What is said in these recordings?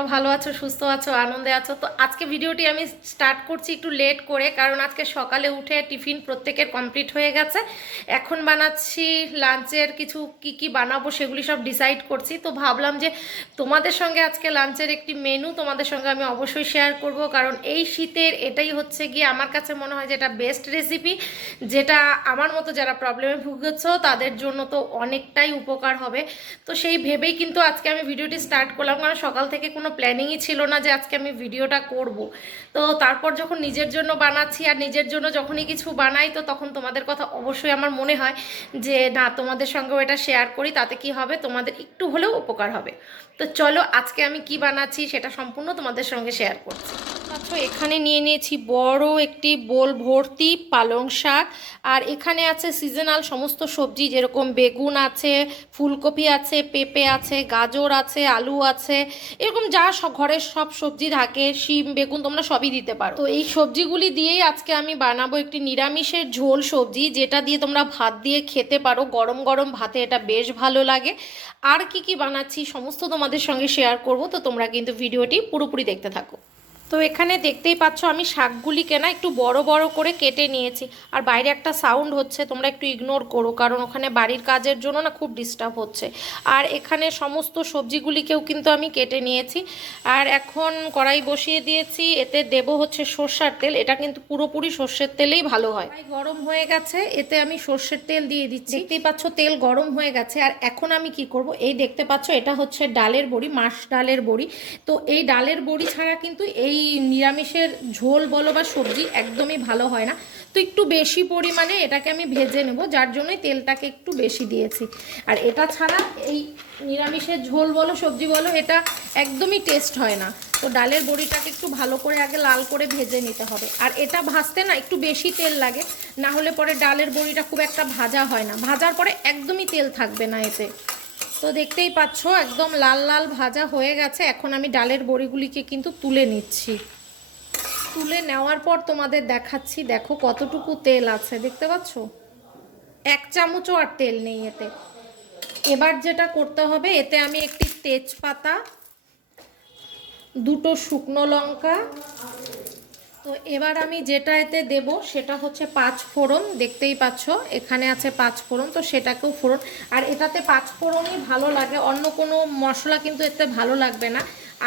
তোমরা ভালো আছো, সুস্থ আছো, আনন্দে আছো। তো আজকে ভিডিওটি আমি স্টার্ট করছি একটু লেট করে, কারণ আজকে সকালে উঠে টিফিন প্রত্যেকের কমপ্লিট হয়ে গেছে। এখন বানাচ্ছি লাঞ্চের কিছু কি কি বানাবো সেগুলি সব ডিসাইড করছি। তো ভাবলাম যে তোমাদের সঙ্গে আজকে লাঞ্চের একটি মেনু তোমাদের সঙ্গে আমি অবশ্যই শেয়ার করব, কারণ এই শীতের এটাই হচ্ছে গিয়ে আমার কাছে মনে হয় যেটা বেস্ট রেসিপি, যেটা আমার মতো যারা প্রবলেমে ভুগেছ তাদের জন্য তো অনেকটাই উপকার হবে। তো সেই ভেবেই কিন্তু আজকে আমি ভিডিওটি স্টার্ট করলাম, কারণ সকাল থেকে কোনো প্ল্যানিংই ছিল না যে আজকে আমি ভিডিওটা করব। তো তারপর যখন নিজের জন্য বানাচ্ছি আর নিজের জন্য যখনই কিছু বানাই, তো তখন তোমাদের কথা অবশ্যই আমার মনে হয় যে না, তোমাদের সঙ্গেও এটা শেয়ার করি, তাতে কি হবে, তোমাদের একটু হলেও উপকার হবে। তো চলো আজকে আমি কি বানাচ্ছি সেটা সম্পূর্ণ তোমাদের সঙ্গে শেয়ার করছি। আচ্ছা, এখানে নিয়ে নিয়েছি বড় একটি বোল ভর্তি পালং শাক, আর এখানে আছে সিজনাল সমস্ত সবজি, যেরকম বেগুন আছে, ফুলকপি আছে, পেঁপে আছে, গাজর আছে, আলু আছে, এরকম যা সব ঘরের সব সবজি থাকে, শিম বেগুন তোমরা সবই দিতে পারো। তো এই সবজিগুলি দিয়েই আজকে আমি বানাবো একটি নিরামিষের ঝোল সবজি, যেটা দিয়ে তোমরা ভাত দিয়ে খেতে পারো, গরম গরম ভাতে এটা বেশ ভালো লাগে। আর কি কি বানাচ্ছি সমস্ত তোমাদের সঙ্গে শেয়ার করব, তো তোমরা কিন্তু ভিডিওটি পুরোপুরি দেখতে থাকো। তো এখানে দেখতেই পাচ্ছ আমি শাকগুলিকে না একটু বড় বড় করে কেটে নিয়েছি। আর বাইরে একটা সাউন্ড হচ্ছে, তোমরা একটু ইগনোর করো, কারণ ওখানে বাড়ির কাজের জন্য না খুব ডিস্টার্ব হচ্ছে। আর এখানে সমস্ত সবজিগুলিকেও কিন্তু আমি কেটে নিয়েছি। আর এখন কড়াই বসিয়ে দিয়েছি, এতে দেব হচ্ছে সর্ষের তেল। এটা কিন্তু পুরোপুরি সর্ষের তেলেই ভালো হয়। গরম হয়ে গেছে, এতে আমি সর্ষের তেল দিয়ে দিচ্ছি। দেখতেই পাচ্ছ তেল গরম হয়ে গেছে। আর এখন আমি কি করব, এই দেখতে পাচ্ছ এটা হচ্ছে ডালের বড়ি, মাস ডালের বড়ি। তো এই ডালের বড়ি ছাড়া কিন্তু এই নিরামিষের ঝোল বলো বা সবজি একদমই ভালো হয় না। তো একটু বেশি পরিমাণে এটাকে আমি ভেজে নেব, যার জন্যই তেলটাকে একটু বেশি দিয়েছি। আর এটা ছাড়া এই নিরামিষের ঝোল বলো সবজি বলো এটা একদমই টেস্ট হয় না। তো ডালের বড়িটাকে একটু ভালো করে আগে লাল করে ভেজে নিতে হবে। আর এটা ভাজতে না একটু বেশি তেল লাগে, না হলে পরে ডালের বড়িটা খুব একটা ভাজা হয় না, ভাজার পরে একদমই তেল থাকবে না এতে। তো দেখতেই পাচ্ছ একদম লাল লাল ভাজা হয়ে গেছে। এখন আমি ডালের বড়িগুলিকে কিন্তু তুলে নিচ্ছি। তুলে নেওয়ার পর তোমাদের দেখাচ্ছি, দেখো কতটুকু তেল আছে, দেখতে পাচ্ছ এক চামচও আর তেল নেই এতে। এবার যেটা করতে হবে, এতে আমি একটি তেজপাতা, দুটো শুকনো লঙ্কা, তো এবার আমি যেটা এতে দেব সেটা হচ্ছে 5 ফোড়ন। দেখতেই পাচ্ছ এখানে আছে 5 ফোড়ন, তো সেটাকেও ফোড়ন। আর এটাতে 5 ফোড়নই ভালো লাগে, অন্য কোনো মশলা কিন্তু এতে ভালো লাগবে না।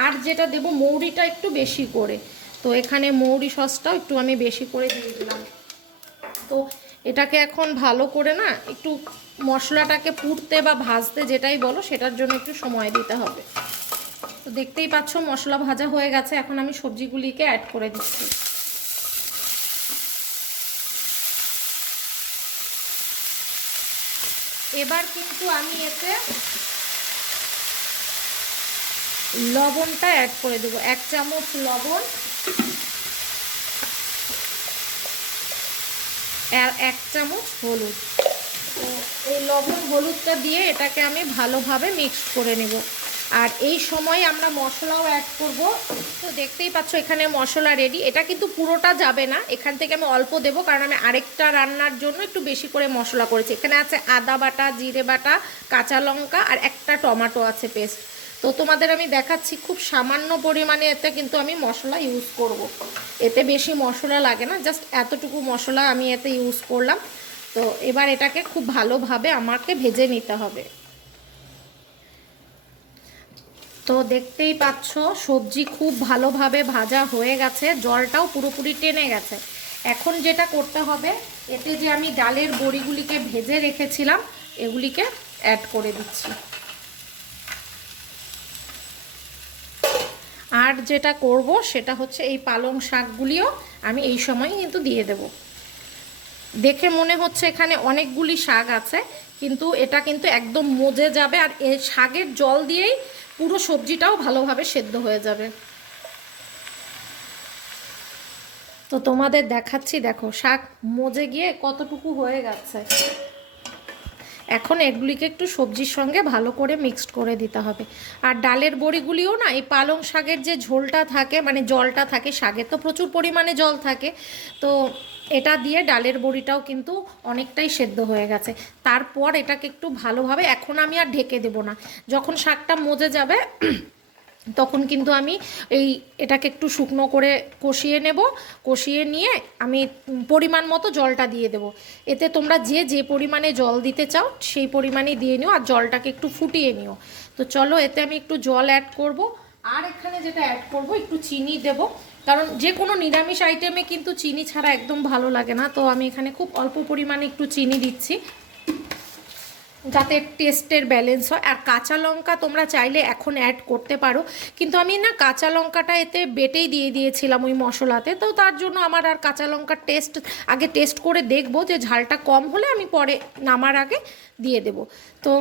আর যেটা দেব মৌরিটা একটু বেশি করে, তো এখানে মৌরি সসটাও একটু আমি বেশি করে দিয়ে দিলাম। তো এটাকে এখন ভালো করে না একটু মশলাটাকে পুড়তে বা ভাজতে যেটাই বলো সেটার জন্য একটু সময় দিতে হবে। তো দেখতেই পাচ্ছ মশলা ভাজা হয়ে গেছে, এখন আমি সবজিগুলিকে অ্যাড করে দিচ্ছি। এবার কিন্তু আমি এতে লবণটা অ্যাড করে দেবো, 1 চামচ লবণ আর 1 চামচ হলুদ। তো এই লবণ হলুদটা দিয়ে এটাকে আমি ভালোভাবে মিক্সড করে নেব। আর এই সময় আমরা মশলাও অ্যাড করব। তো দেখতেই পাচ্ছ এখানে মশলা রেডি। এটা কিন্তু পুরোটা যাবে না, এখান থেকে আমি অল্প দেবো, কারণ আমি আরেকটা রান্নার জন্য একটু বেশি করে মশলা করেছি। এখানে আছে আদা বাটা, জিরে বাটা, কাঁচা লঙ্কা আর একটা টমেটো আছে পেস্ট। তো তোমাদের আমি দেখাচ্ছি খুব সামান্য পরিমাণে এতে কিন্তু আমি মশলা ইউজ করব। এতে বেশি মশলা লাগে না, জাস্ট এতটুকু মশলা আমি এতে ইউজ করলাম। তো এবার এটাকে খুব ভালোভাবে আমাকে ভেজে নিতে হবে। তো দেখতেই পাচ্ছ সবজি খুব ভালোভাবে ভাজা হয়ে গেছে, জলটাও পুরোপুরি টেনে গেছে। এখন যেটা করতে হবে, এতে যে আমি ডালের বড়িগুলিকে ভেজে রেখেছিলাম এগুলিকে অ্যাড করে দিচ্ছি। আর যেটা করব সেটা হচ্ছে এই পালং শাকগুলিও আমি এই সময় কিন্তু দিয়ে দেব। দেখে মনে হচ্ছে এখানে অনেকগুলি শাক আছে, কিন্তু এটা কিন্তু একদম মজে যাবে। আর এই শাকের জল দিয়েই পুরো সবজিটাও ভালোভাবে সেদ্ধ হয়ে যাবে। তো তোমাদের দেখাচ্ছি, দেখো শাক মজে গিয়ে কতটুকু হয়ে গেছে। এখন এগুলিকে একটু সবজির সঙ্গে ভালো করে মিক্সড করে দিতে হবে। আর ডালের বড়িগুলিও না এই পালং শাকের যে ঝোলটা থাকে, মানে জলটা থাকে, শাকের তো প্রচুর পরিমাণে জল থাকে, তো এটা দিয়ে ডালের বড়িটাও কিন্তু অনেকটাই সেদ্ধ হয়ে গেছে। তারপর এটাকে একটু ভালোভাবে, এখন আমি আর ঢেকে দেব না, যখন শাকটা মজে যাবে তখন কিন্তু আমি এটাকে একটু শুকনো করে কষিয়ে নেব। কষিয়ে নিয়ে আমি পরিমাণ মতো জলটা দিয়ে দেব। এতে তোমরা যে পরিমাণে জল দিতে চাও সেই পরিমাণেই দিয়ে নিও, আর জলটাকে একটু ফুটিয়ে নিও। তো চলো, এতে আমি একটু জল অ্যাড করব। আর এখানে যেটা অ্যাড করব, একটু চিনি দেব, কারণ যে কোনো নিরামিষ আইটেমে কিন্তু চিনি ছাড়া একদম ভালো লাগে না। তো আমি এখানে খুব অল্প পরিমাণে একটু চিনি দিচ্ছি, যাতে টেস্টের ব্যালেন্স হয়। আর কাঁচা লঙ্কা তোমরা চাইলে এখন অ্যাড করতে পারো, কিন্তু আমি না কাঁচা লঙ্কাটা এতে বেটেই দিয়ে দিয়েছিলাম ওই মশলাতে, তো তার জন্য আমার আর কাঁচা লঙ্কার আগে টেস্ট করে দেখবো যে ঝালটা কম হলে আমি পরে নামার আগে দিয়ে দেব। তো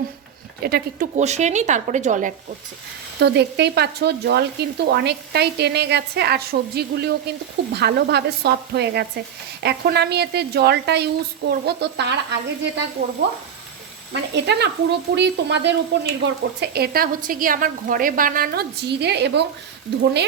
এটাকে একটু কষিয়ে নিই, তারপরে জল অ্যাড করছি। তো দেখতেই পাচ্ছ জল কিন্তু অনেকটাই টেনে গেছে, আর সবজিগুলিও কিন্তু খুব ভালোভাবে সফট হয়ে গেছে। এখন আমি এতে জলটা ইউজ করব। তো তার আগে যেটা করব, মানে এটা না পুরোপুরি তোমাদের উপর নির্ভর করছে। এটা হচ্ছে গিয়ে আমার ঘরে বানানো জিরে এবং ধনে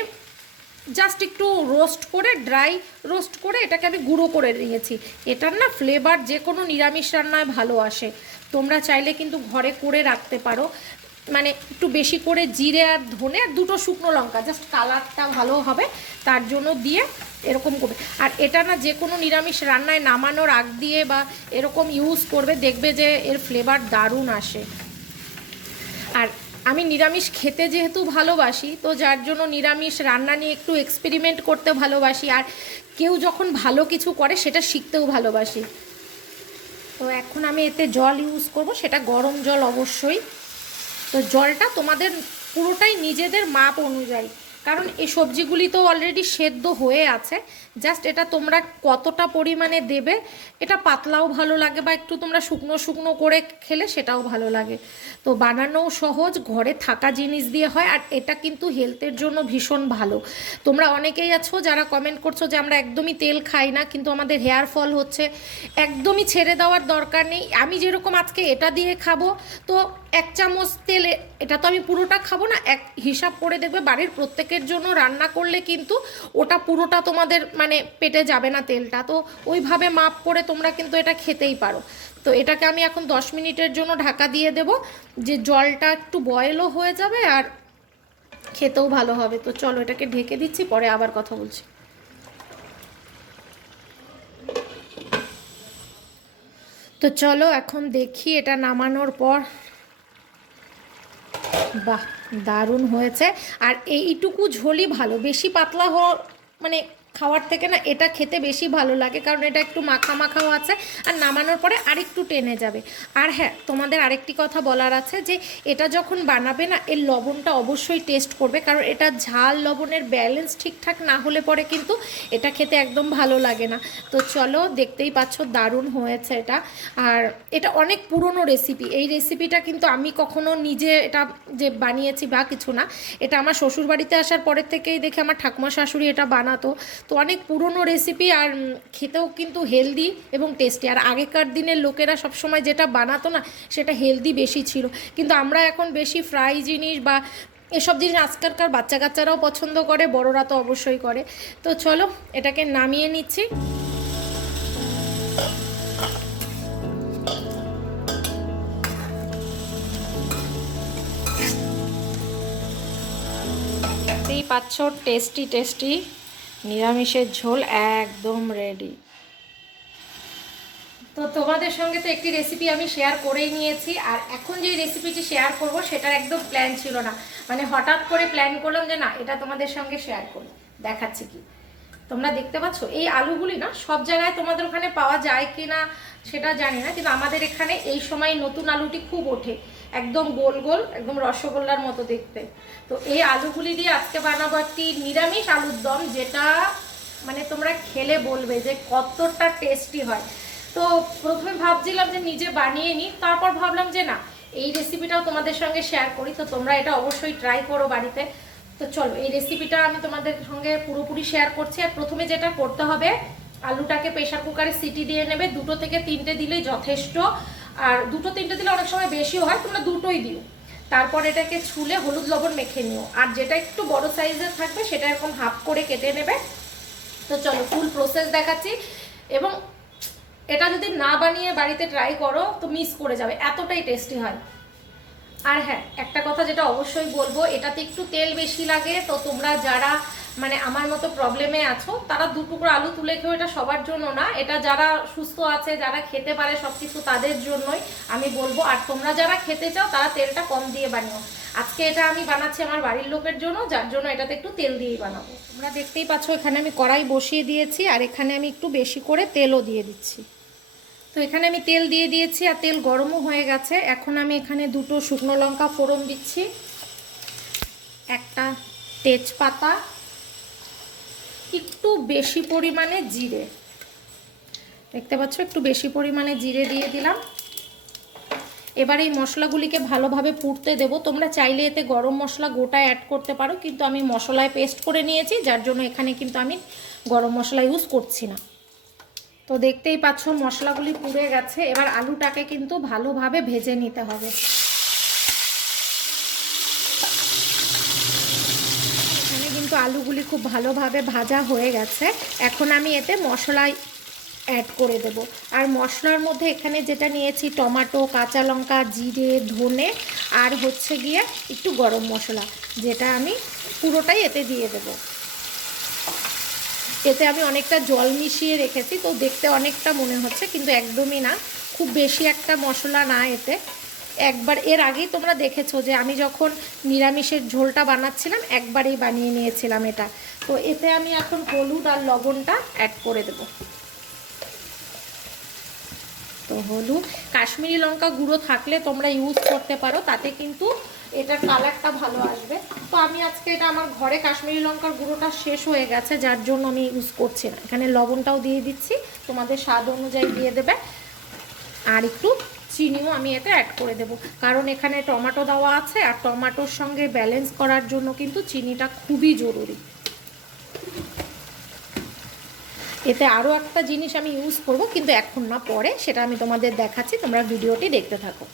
জাস্ট একটু রোস্ট করে, ড্রাই রোস্ট করে এটাকে আমি গুঁড়ো করে নিয়েছি। এটার না ফ্লেভার যে কোনো নিরামিষ রান্নায় ভালো আসে। তোমরা চাইলে কিন্তু ঘরে করে রাখতে পারো, মানে একটু বেশি করে জিরে আর ধনে আর দুটো শুকনো লঙ্কা, জাস্ট কালারটা ভালো হবে তার জন্য দিয়ে এরকম করবে। আর এটা না যে কোনো নিরামিষ রান্নায় নামানোর আগ দিয়ে বা এরকম ইউজ করবে, দেখবে যে এর ফ্লেভার দারুণ আসে। আর আমি নিরামিষ খেতে যেহেতু ভালোবাসি, তো যার জন্য নিরামিষ রান্না নিয়ে একটু এক্সপেরিমেন্ট করতে ভালোবাসি, আর কেউ যখন ভালো কিছু করে সেটা শিখতেও ভালোবাসি। তো এখন আমি এতে জল ইউজ করব, সেটা গরম জল অবশ্যই। তো জলটা তোমাদের পুরোটাই নিজেদের মাপ অনুযায়ী, কারণ এই সবজিগুলি তো অলরেডি সেদ্ধ হয়ে আছে। জাস্ট এটা তোমরা কতটা পরিমাণে দেবে, এটা পাতলাও ভালো লাগে বা একটু তোমরা শুকনো শুকনো করে খেলে সেটাও ভালো লাগে। তো বানানোও সহজ, ঘরে থাকা জিনিস দিয়ে হয়, আর এটা কিন্তু হেলথের জন্য ভীষণ ভালো। তোমরা অনেকেই আছো যারা কমেন্ট করছো যে আমরা একদমই তেল খাই না কিন্তু আমাদের হেয়ার ফল হচ্ছে। একদমই ছেড়ে দেওয়ার দরকার নেই। আমি যেরকম আজকে এটা দিয়ে খাবো, তো 1 চামচ তেলে, এটা তো আমি পুরোটা খাবো না, এক হিসাব করে দেখবে বাড়ির প্রত্যেকের জন্য রান্না করলে কিন্তু ওটা পুরোটা তোমাদের মানে পেটে যাবে না তেলটা। তো ওইভাবে মাপ করে তোমরা কিন্তু এটা খেতেই পারো। তো এটাকে আমি এখন 10 মিনিটের জন্য ঢাকা দিয়ে দেব, যে জলটা একটু বয়েলও হয়ে যাবে আর খেতেও ভালো হবে। তো চলো এটাকে ঢেকে দিচ্ছি, পরে আবার কথা বলছি। তো চলো এখন দেখি এটা নামানোর পর। বাহ, দারুণ হয়েছে। আর এইটুকু ঝোলই ভালো, বেশি পাতলা মানে খাওয়ার থেকে না এটা খেতে বেশি ভালো লাগে, কারণ এটা একটু মাখা মাখাও আছে, আর নামানোর পরে আরেকটু টেনে যাবে। আর হ্যাঁ, তোমাদের আরেকটি কথা বলার আছে, যে এটা যখন বানাবে না এর লবণটা অবশ্যই টেস্ট করবে, কারণ এটা ঝাল লবণের ব্যালেন্স ঠিকঠাক না হলে পরে কিন্তু এটা খেতে একদম ভালো লাগে না। তো চলো, দেখতেই পাচ্ছ দারুণ হয়েছে এটা। আর এটা অনেক পুরনো রেসিপি, এই রেসিপিটা কিন্তু আমি কখনো নিজে এটা যে বানিয়েছি বা কিছু না, এটা আমার শ্বশুরবাড়িতে আসার পরের থেকেই দেখে আমার ঠাকুমা শাশুড়ি এটা বানাতো। তো অনেক পুরনো রেসিপি, আর খেতেও কিন্তু হেলদি এবং টেস্টি। আর আগেকার দিনের লোকেরা সবসময় যেটা বানাতো না সেটা হেলদি বেশি ছিল, কিন্তু আমরা এখন বেশি ফ্রাই জিনিস বা এসব জিনিস আজকালকার বাচ্চা কাচ্চারাও পছন্দ করে, বড়রা তো অবশ্যই করে। তো চলো এটাকে নামিয়ে নিচ্ছি। দেখতেই পাচ্ছ টেস্টি টেস্টি নিরামিষের ঝোল একদম রেডি। তো তোমাদের সঙ্গে তো একটি রেসিপি আমি শেয়ার করেই নিয়েছি, আর এখন যে রেসিপিটি শেয়ার করব সেটার একদম প্ল্যান ছিল না, মানে হঠাৎ করে প্ল্যান করলাম যে না এটা তোমাদের সঙ্গে শেয়ার করি। দেখাচ্ছি কি, তোমরা দেখতে পাচ্ছ এই আলুগুলি না সব জায়গায় তোমাদের ওখানে পাওয়া যায় কি না সেটা জানি না, কিন্তু আমাদের এখানে এই সময় নতুন আলুটি খুব ওঠে, একদম গোল গোল, একদম রসগোল্লার মতো দেখতে। তো এই আলুগুলি দিয়ে আজকে বানাবো একটি নিরামিষ আলুর দম, যেটা মানে তোমরা খেলে বলবে যে কতটা টেস্টি হয়। তো প্রথমে ভাবছিলাম যে নিজে বানিয়ে নিই, তারপর ভাবলাম যে না এই রেসিপিটাও তোমাদের সঙ্গে শেয়ার করি। তো তোমরা এটা অবশ্যই ট্রাই করো বাড়িতে। তো চলো এই রেসিপিটা আমি তোমাদের সঙ্গে পুরোপুরি শেয়ার করছি। আর প্রথমে যেটা করতে হবে, আলুটাকে প্রেশার কুকারে সিটি দিয়ে নেবে, 2 থেকে 3টে দিলেই যথেষ্ট। আর 2-3টে দিলে অনেক সময় বেশিও হয়, তোমরা 2টোই দিও। তারপর এটাকে ছুলে হলুদ লবণ মেখে নিও, আর যেটা একটু বড় সাইজের থাকবে সেটা এরকম হাফ করে কেটে নেবে। তো চলো ফুল প্রসেস দেখাচ্ছি। এবং এটা যদি না বানিয়ে বাড়িতে ট্রাই করো তো মিস করে যাবে, এতটাই টেস্টি হয়। আর হ্যাঁ, একটা কথা যেটা অবশ্যই বলবো, এটাতে একটু তেল বেশি লাগে। তো তোমরা যারা মানে আমার মতো প্রবলেমে আছো তারা 2 টুকরো আলু তুলে খেও, এটা সবার জন্য না, এটা যারা সুস্থ আছে, যারা খেতে পারে সব কিছু, তাদের জন্যই আমি বলবো। আর তোমরা যারা খেতে চাও তারা তেলটা কম দিয়ে বানিও। আজকে এটা আমি বানাচ্ছি আমার বাড়ির লোকের জন্য, যার জন্য এটাতে একটু তেল দিয়েই বানাবো। তোমরা দেখতেই পাচ্ছ এখানে আমি কড়াই বসিয়ে দিয়েছি, আর এখানে আমি একটু বেশি করে তেলও দিয়ে দিচ্ছি। তো এখানে আমি তেল দিয়ে দিয়েছি আর তেল গরমও হয়ে গেছে। এখন আমি এখানে 2টো শুকনো লঙ্কা ফোড়ন দিচ্ছি, একটা তেজপাতা, একটু বেশি পরিমাণে জিরে, দেখতে পাচ্ছ একটু বেশি পরিমাণে জিরে দিয়ে দিলাম। এবার এই মশলাগুলিকে ভালোভাবে পুড়তে দেব। তোমরা চাইলে এতে গরম মশলা গোটা অ্যাড করতে পারো, কিন্তু আমি মশলায় পেস্ট করে নিয়েছি, যার জন্য এখানে কিন্তু আমি গরম মশলা ইউজ করছি না। তো দেখতেই পাচ্ছ মশলাগুলি পুড়ে গেছে। এবার আলুটাকে কিন্তু ভালোভাবে ভেজে নিতে হবে। এখানে কিন্তু আলুগুলি খুব ভালোভাবে ভাজা হয়ে গেছে। এখন আমি এতে মশলা অ্যাড করে দেব। আর মশলার মধ্যে এখানে যেটা নিয়েছি, টমেটো, কাঁচা লঙ্কা, জিরে, ধনে, আর হচ্ছে গিয়ে একটু গরম মশলা, যেটা আমি পুরোটাই এতে দিয়ে দেব। এতে আমি অনেকটা জল মিশিয়ে রেখেছি, তো দেখতে অনেকটা মনে হচ্ছে, কিন্তু একদমই না, খুব বেশি একটা মশলা না এতে। একবার এর আগেই তোমরা দেখেছো যে আমি যখন নিরামিষের ঝোলটা বানাচ্ছিলাম একবারেই বানিয়ে নিয়েছিলাম এটা। তো এতে আমি এখন হলুদ আর লবণটা অ্যাড করে দেব। তো হলুদ, কাশ্মীরি লঙ্কা গুঁড়ো থাকলে তোমরা ইউজ করতে পারো, তাতে কিন্তু এটার কালারটা ভালো আসবে। তো আমি আজকে এটা আমার ঘরে কাশ্মীরি লঙ্কার গুঁড়োটা শেষ হয়ে গেছে, যার জন্য আমি ইউজ করছি না। এখানে লবণটাও দিয়ে দিচ্ছি, তোমাদের স্বাদ অনুযায়ী দিয়ে দেবে। আর একটু চিনিও আমি এতে অ্যাড করে দেব, কারণ এখানে টমেটো দেওয়া আছে, আর টমেটোর সঙ্গে ব্যালেন্স করার জন্য কিন্তু চিনিটা খুবই জরুরি। এতে আরও একটা জিনিস আমি ইউজ করব, কিন্তু এখন না, পরে, সেটা আমি তোমাদের দেখাচ্ছি, তোমরা ভিডিওটি দেখতে থাকো।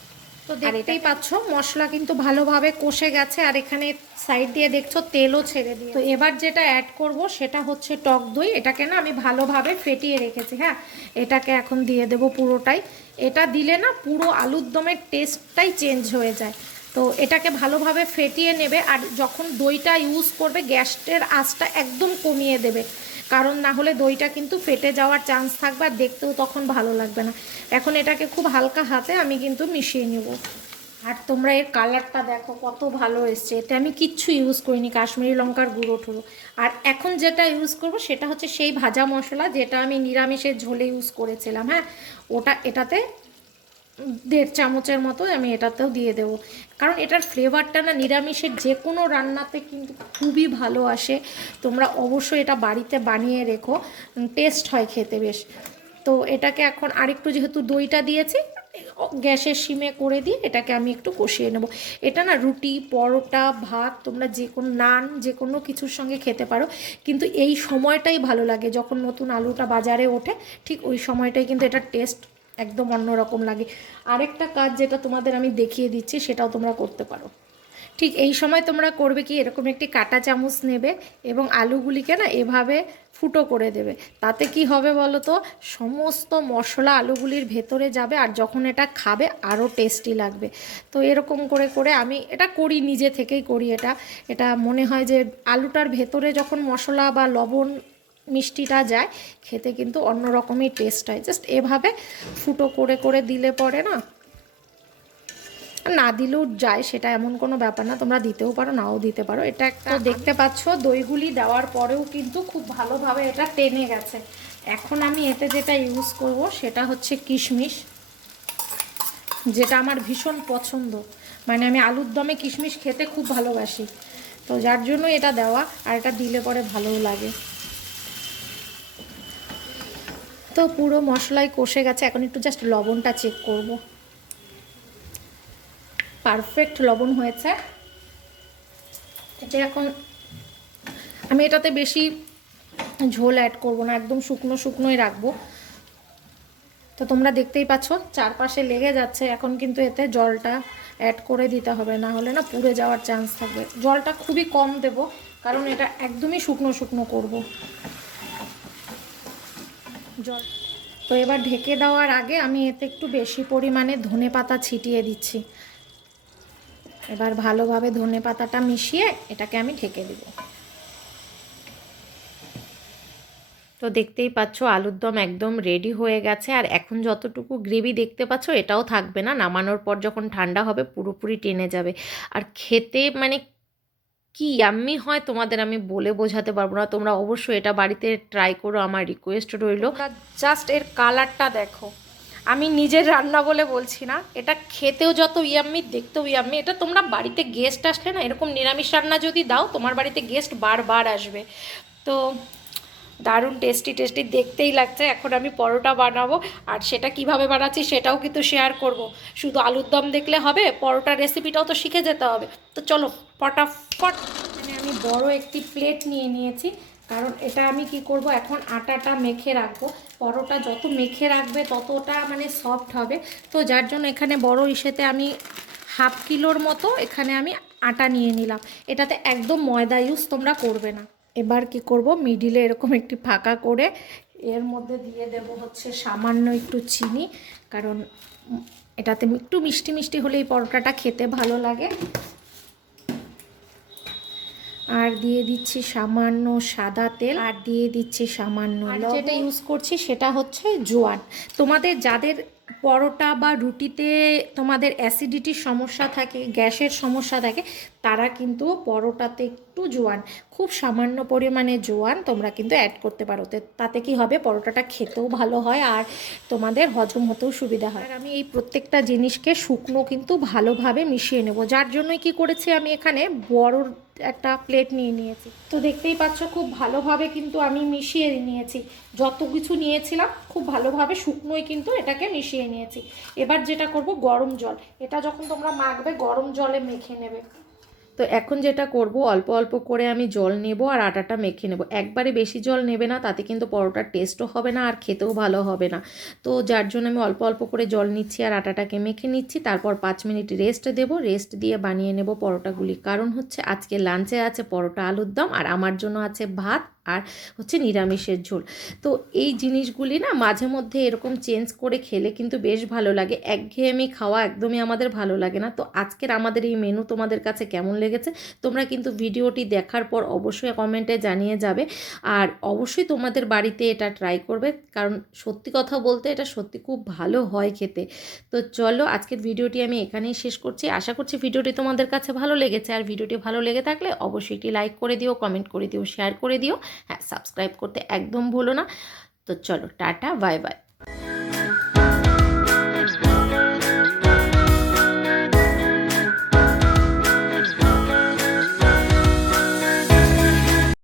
তো দেখতেই পাচ্ছ মশলা কিন্তু ভালোভাবে কষে গেছে, আর এখানে সাইড দিয়ে দেখছো তেলও ছেড়ে দিয়ে। তো এবার যেটা অ্যাড করব সেটা হচ্ছে টক দই। এটাকে না আমি ভালোভাবে ফেটিয়ে রেখেছি। হ্যাঁ, এটাকে এখন দিয়ে দেব পুরোটাই। এটা দিলে না পুরো আলুর দমের টেস্টটাই চেঞ্জ হয়ে যায়। তো এটাকে ভালোভাবে ফেটিয়ে নেবে, আর যখন দইটা ইউজ করবে গ্যাসের আঁচটা একদম কমিয়ে দেবে, কারণ না হলে দইটা কিন্তু ফেটে যাওয়ার চান্স থাকবে, আর দেখতেও তখন ভালো লাগবে না। এখন এটাকে খুব হালকা হাতে আমি কিন্তু মিশিয়ে নেব। আর তোমরা এর কালারটা দেখো কত ভালো এসছে। এতে আমি কিচ্ছু ইউজ করিনি, কাশ্মীরি লঙ্কার গুঁড়ো টুড়ো। আর এখন যেটা ইউজ করব সেটা হচ্ছে সেই ভাজা মশলা, যেটা আমি নিরামিষের ঝোলে ইউজ করেছিলাম। হ্যাঁ, এটাতে 1.5 চামচের মতো আমি এটাতেও দিয়ে দেবো, কারণ এটার ফ্লেভারটা না নিরামিষের যে কোনো রান্নাতে কিন্তু খুবই ভালো আসে। তোমরা অবশ্যই এটা বাড়িতে বানিয়ে রেখো, টেস্ট হয় খেতে বেশ। তো এটাকে এখন আরেকটু, যেহেতু দইটা দিয়েছি, গ্যাসের সিমে করে দিয়ে এটাকে আমি একটু কষিয়ে নেব। এটা না রুটি, পরোটা, ভাত, তোমরা যে কোনো নান, যে কোনো কিছুর সঙ্গে খেতে পারো, কিন্তু এই সময়টাই ভালো লাগে যখন নতুন আলুটা বাজারে ওঠে, ঠিক ওই সময়টাই কিন্তু এটার টেস্ট একদম অন্যরকম লাগে। আরেকটা কাজ যেটা তোমাদের আমি দেখিয়ে দিচ্ছি, সেটাও তোমরা করতে পারো। ঠিক এই সময় তোমরা করবে কি, এরকম একটি কাঁটা চামচ নেবে এবং আলুগুলিকে না এভাবে ফুটো করে দেবে। তাতে কি হবে বলো তো, সমস্ত মশলা আলুগুলির ভেতরে যাবে, আর যখন এটা খাবে আরও টেস্টি লাগবে। তো এরকম করে করে আমি এটা করি, নিজে থেকেই করি এটা। এটা মনে হয় যে আলুটার ভেতরে যখন মশলা বা লবণ মিষ্টিটা যায়, খেতে কিন্তু অন্য রকমই টেস্ট হয়। জাস্ট এভাবে ফুটো করে করে দিলে পরে না দিলেও যায়, সেটা এমন কোনো ব্যাপার না, তোমরা দিতেও পারো, নাও দিতে পারো। এটা একটা দেখতে পাচ্ছ দইগুলি দেওয়ার পরেও কিন্তু খুব ভালোভাবে এটা টেনে গেছে। এখন আমি এতে যেটা ইউজ করব সেটা হচ্ছে কিশমিশ, যেটা আমার ভীষণ পছন্দ। মানে আমি আলুর দমে কিশমিশ খেতে খুব ভালোবাসি, তো যার জন্য এটা দেওয়া, আর এটা দিলে পরে ভালোও লাগে। তো পুরো মশলাই কষে গেছে, এখন একটু জাস্ট লবণটা চেক করব। পারফেক্ট লবণ হয়েছে। এটা এখন আমি এটাতে বেশি ঝোল অ্যাড করব না, একদম শুকনো শুকনোই রাখবো। তো তোমরা দেখতেই পাচ্ছ চারপাশে লেগে যাচ্ছে, এখন কিন্তু এতে জলটা অ্যাড করে দিতে হবে, না হলে না পুড়ে যাওয়ার চান্স থাকবে। জলটা খুবই কম দেব, কারণ এটা একদমই শুকনো শুকনো করব জল। তো এবার ঢেকে দেওয়ার আগে আমি এতে একটু বেশি পরিমাণে ধনেপাতা ছিটিয়ে দিচ্ছি। এবার ভালোভাবে ধনে পাতাটা মিশিয়ে এটাকে আমি ঢেকে দেব। তো দেখতেই পাচ্ছ আলুর দম একদম রেডি হয়ে গেছে। আর এখন যতটুকু গ্রেভি দেখতে পাচ্ছ এটাও থাকবে না, নামানোর পর যখন ঠান্ডা হবে পুরোপুরি টেনে যাবে। আর খেতে মানে কি ইয়াম্মি হয় তোমাদের আমি বলে বোঝাতে পারবো না। তোমরা অবশ্যই এটা বাড়িতে ট্রাই করো, আমার রিকোয়েস্ট রইল। জাস্ট এর কালারটা দেখো, আমি নিজের রান্না বলে বলছি না, এটা খেতেও যত ইয়াম্মি দেখতেও ইয়াম্মি। এটা তোমরা বাড়িতে গেস্ট আসলে না এরকম নিরামিষ রান্না যদি দাও, তোমার বাড়িতে গেস্ট বারবার আসবে। তো দারুণ টেস্টি টেস্টি দেখতেই লাগছে। এখন আমি পরোটা বানাবো, আর সেটা কিভাবে বানাচ্ছি সেটাও কিন্তু শেয়ার করব। শুধু আলুর দম দেখলে হবে, পরোটার রেসিপিটাও তো শিখে যেতে হবে। তো চলো ফটাফট। মানে আমি বড় একটি প্লেট নিয়ে নিয়েছি, কারণ এটা আমি কি করব, এখন আটাটা মেখে রাখবো। পরোটা যত মেখে রাখবে ততটা মানে সফট হবে। তো যার জন্য এখানে বড় ইসেতে আমি হাফ কিলোর মতো এখানে আমি আটা নিয়ে নিলাম। এটাতে একদম ময়দা ইউজ তোমরা করবে না। এবার কি করব, মিডিলে এরকম একটি ফাঁকা করে এর মধ্যে দিয়ে দেব হচ্ছে সামান্য একটু চিনি, কারণ এটাতে একটু মিষ্টি মিষ্টি হলে এই পরোটাটা খেতে ভালো লাগে। আর দিয়ে দিচ্ছি সামান্য সাদা তেল, আর দিয়ে দিচ্ছি সামান্য লবণ। যেটা ইউজ করছি সেটা হচ্ছে জোয়ান। তোমাদের যাদের পরোটা বা রুটিতে তোমাদের অ্যাসিডিটির সমস্যা থাকে, গ্যাসের সমস্যা থাকে, তারা কিন্তু পরোটাতে একটু জোয়ান, খুব সামান্য পরিমাণে জোয়ান তোমরা কিন্তু অ্যাড করতে পারো। তাতে কি হবে, পরোটাটা খেতেও ভালো হয় আর তোমাদের হজম হতেও সুবিধা হয়। আর আমি এই প্রত্যেকটা জিনিসকে শুকনো কিন্তু ভালোভাবে মিশিয়ে নেব, যার জন্যই কি করেছি আমি এখানে বড় একটা প্লেট নিয়ে নিয়েছি। তো দেখতেই পাচ্ছ খুব ভালোভাবে কিন্তু আমি মিশিয়ে নিয়েছি, যত কিছু নিয়েছিলাম খুব ভালোভাবে শুকনোই কিন্তু এটাকে মিশিয়ে নিয়েছি। এবার যেটা করব, গরম জল, এটা যখন তোমরা মাখবে গরম জলে মেখে নেবে। তো এখন যেটা করব, অল্প অল্প করে আমি জল নেব আর আটাটা মেখে নেব। একবারে বেশি জল নেবে না, তাতে কিন্তু পরোটার টেস্টও হবে না আর খেতেও ভালো হবে না। তো যার জন্য আমি অল্প অল্প করে জল নিচ্ছি আর আটাটাকে মেখে নিচ্ছি। তারপর 5 মিনিট রেস্ট দেব, রেস্ট দিয়ে বানিয়ে নেব পরোটাগুলি। কারণ হচ্ছে আজকে লাঞ্চে আছে পরোটা আলুর দম, আর আমার জন্য আছে ভাত আর হচ্ছে নিরামিষের ঝোল। তো এই জিনিসগুলি না মাঝে মধ্যে এরকম চেঞ্জ করে খেলে কিন্তু বেশ ভালো লাগে। একঘেয়েমি খাওয়া একদমই আমাদের ভালো লাগে না। তো আজকের আমাদের এই মেনু তোমাদের কাছে কেমন লেগেছে তোমরা কিন্তু ভিডিওটি দেখার পর অবশ্যই কমেন্টে জানিয়ে যাবে। আর অবশ্যই তোমাদের বাড়িতে এটা ট্রাই করবে, কারণ সত্যি কথা বলতে এটা সত্যি খুব ভালো হয় খেতে। তো চলো আজকের ভিডিওটি আমি এখানেই শেষ করছি। আশা করছি ভিডিওটি তোমাদের কাছে ভালো লেগেছে। আর ভিডিওটি ভালো লেগে থাকলে অবশ্যই একটি লাইক করে দিও, কমেন্ট করে দিও, শেয়ার করে দিও। হ্যাঁ, সাবস্ক্রাইব করতে একদম ভুলো না। তো চলো টাটা, বাই বাই।